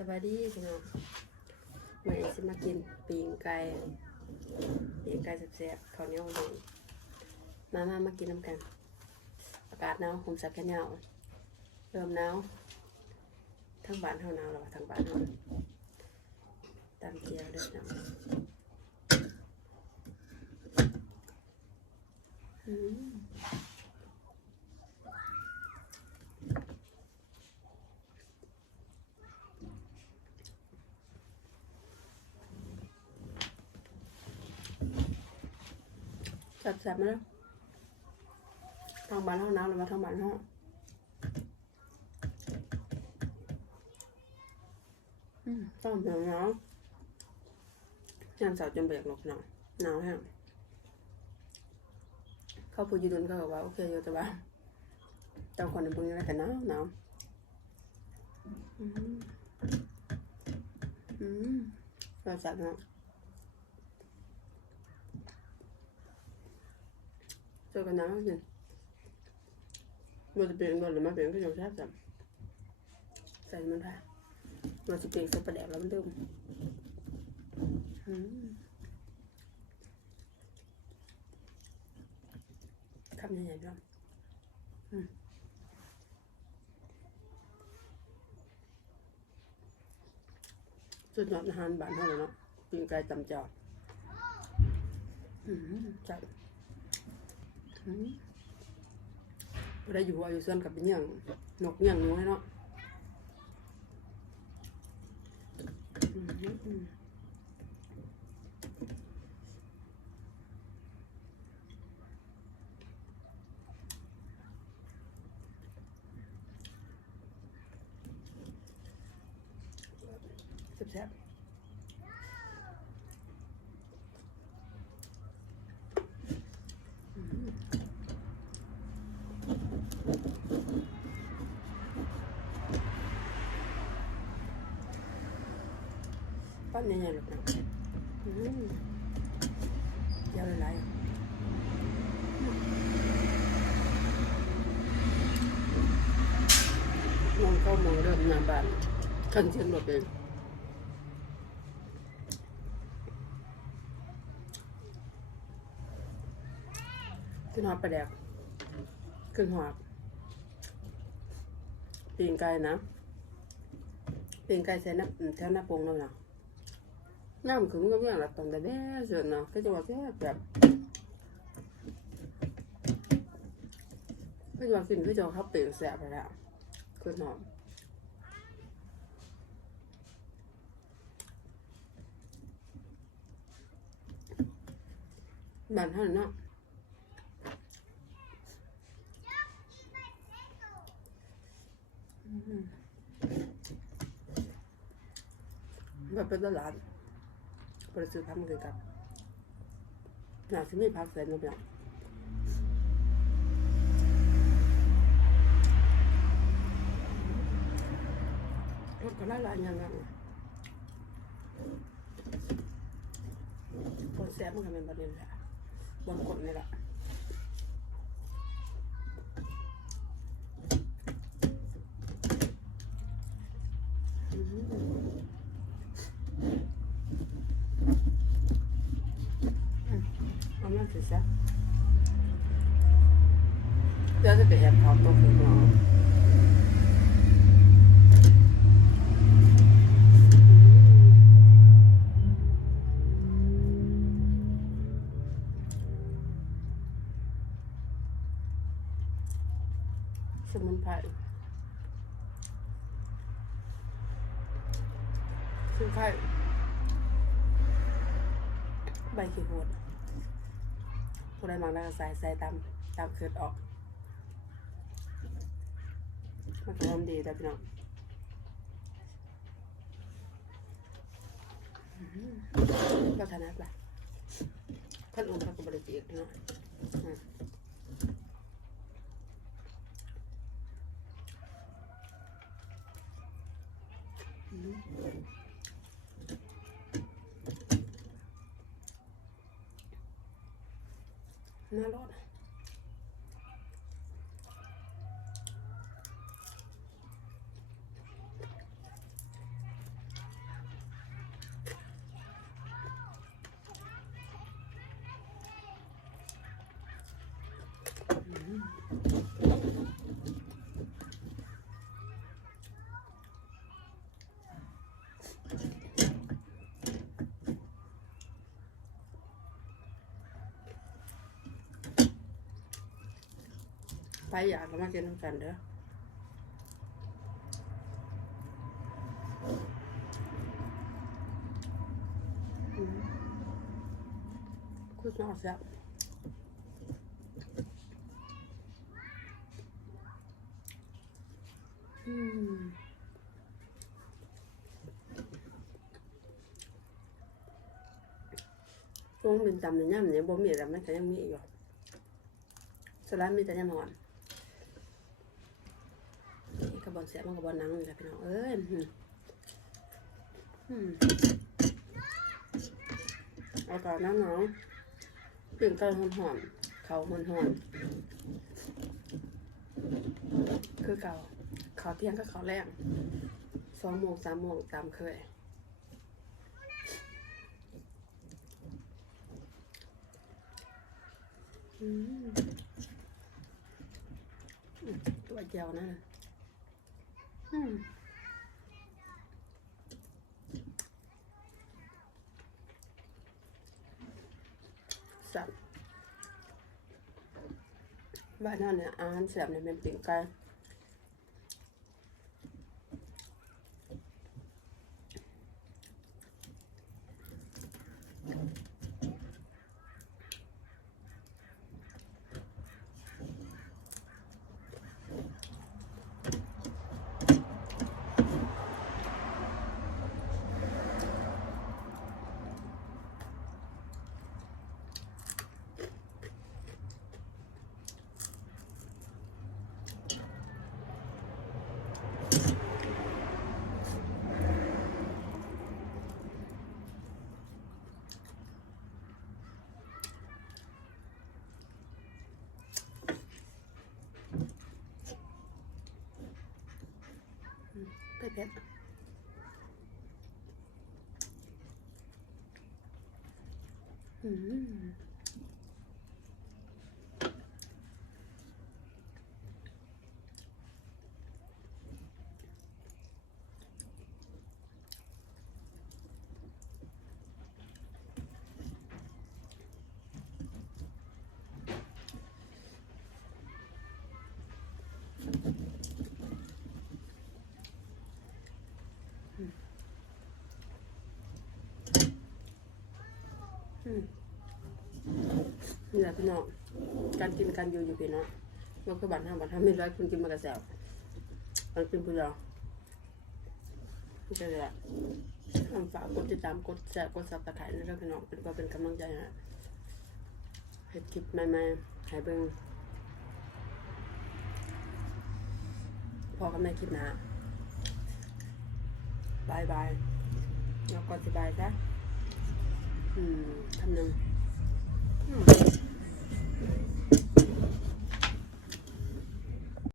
สวัสดีพี่น้องวันนี้จะมากินปีงไก่แซ่บๆข้าวเหนียวเลยมากินน้ำกันอากาศหนาวผมสักแค่หนาวเริ่มหนาวทั้งบ้านเท่าหนาวแล้วทั้งบ้านเท่าตามเจียวเด็ดหนาวแซ่บๆมาแล้วทางบ้านเท่าหนาวแล้วมาทางบ้านเท่าต้องหนาวยามสาวจนเบียกหลบหนาวแห้งเข้าพูดยืนก็บอกว่าโอเคอยู่แต่ว่าเจ้าคนในพวกนี้อะไรกันหนาวเราจัดเนาะเจอกันหนาวจริงมันจะเปลี่ยนก่อนหรือมาเปลี่ยนก็ยังแซ่บใส่มันได้มันจะเปลี่ยนใส่ประแดกแล้วมันเดิมคำใหญ่ๆด้วยสุดยอดอาหารบ้านเท่านั้นเนาะปีงไก่ตำเจ้าจัดได้อยู่อายุส่วนกับเป็นอย่างนกอย่างน้อยเนาะแซ่บปั้นใหญ่ๆหรอกนะยาวหลายมองเข้ามองเริ่มหน้าบ้านขันเชียงรถเองขึ้นหอดประแดกขึ้นหอดปีงไก่นะปีงไก่ใส่น้ำแถวหน้าปงแล้วนะน้ำขึ้นก็เรื่องหลับตรงแต่แม่เสือเนาะก็จะว่าแค่แบบก็จะว่ากินก็จะเขาเปลี่ยนแสบไปแล้วขึ้นหอดบ้านเท่านั้นเนาะแบบเป็นตลาดบริสุทธิ์พักมันคือกับหนาจะไม่พักเสร็จนะเพื่อนรถก็ไล่ยังไงคนแซ่บมันก็เป็นประเด็นแหละบนกดนี่แหละเอามาสิซะเดี๋ยวจะไปแอบเขาตัวคือน้องสมุนไพรใบขี้โหดผู้ใดมาแล้วก็ใส่ตามเกิดออกมันหอมดีแต่พี่น้องก็ถนัดแหละขั้นอื่นเขาก็บริจิตเนาะน่ารอด ม ไปอยากก็มากินน้ำกันเด้อคุณนอกจากช่วงเป็นจำในย่ำเนี่ยบ่มีแต่ไม่แต่ยังมีอยู่สลัดมีแต่ยำหอนกระบอกเสียมันกระบอกนังเลยค่ะพี่น้องเอ้ยอากาศหนาวๆตื่นกันหอนๆเขาหอนๆคือเก่าเขาเที่ยงก็เขาแรง2 โมง 3 โมงตามเคยตัวเจียวนะสัตว์บ้านนั่นเนี่ยอาหารแซ่บเนี่ยเป็นปิ้งไก่เผ็ดนี่แหละพี่น้องการกินการอยู่พี่น้องมันคือบัตร5 บาทไม่ร้อยคุณกินมากระแซวมันกินผู้เดียวนี่ก็เลยทำฝากกดติดตามกดแชร์กดซับสไครต์นะครับพี่น้องเป็นกำลังใจนะให้คลิปใหม่ๆให้เบิ่งพอกันในคลิปหน้าบายแล้วก็สบายซะคำหนึ่ง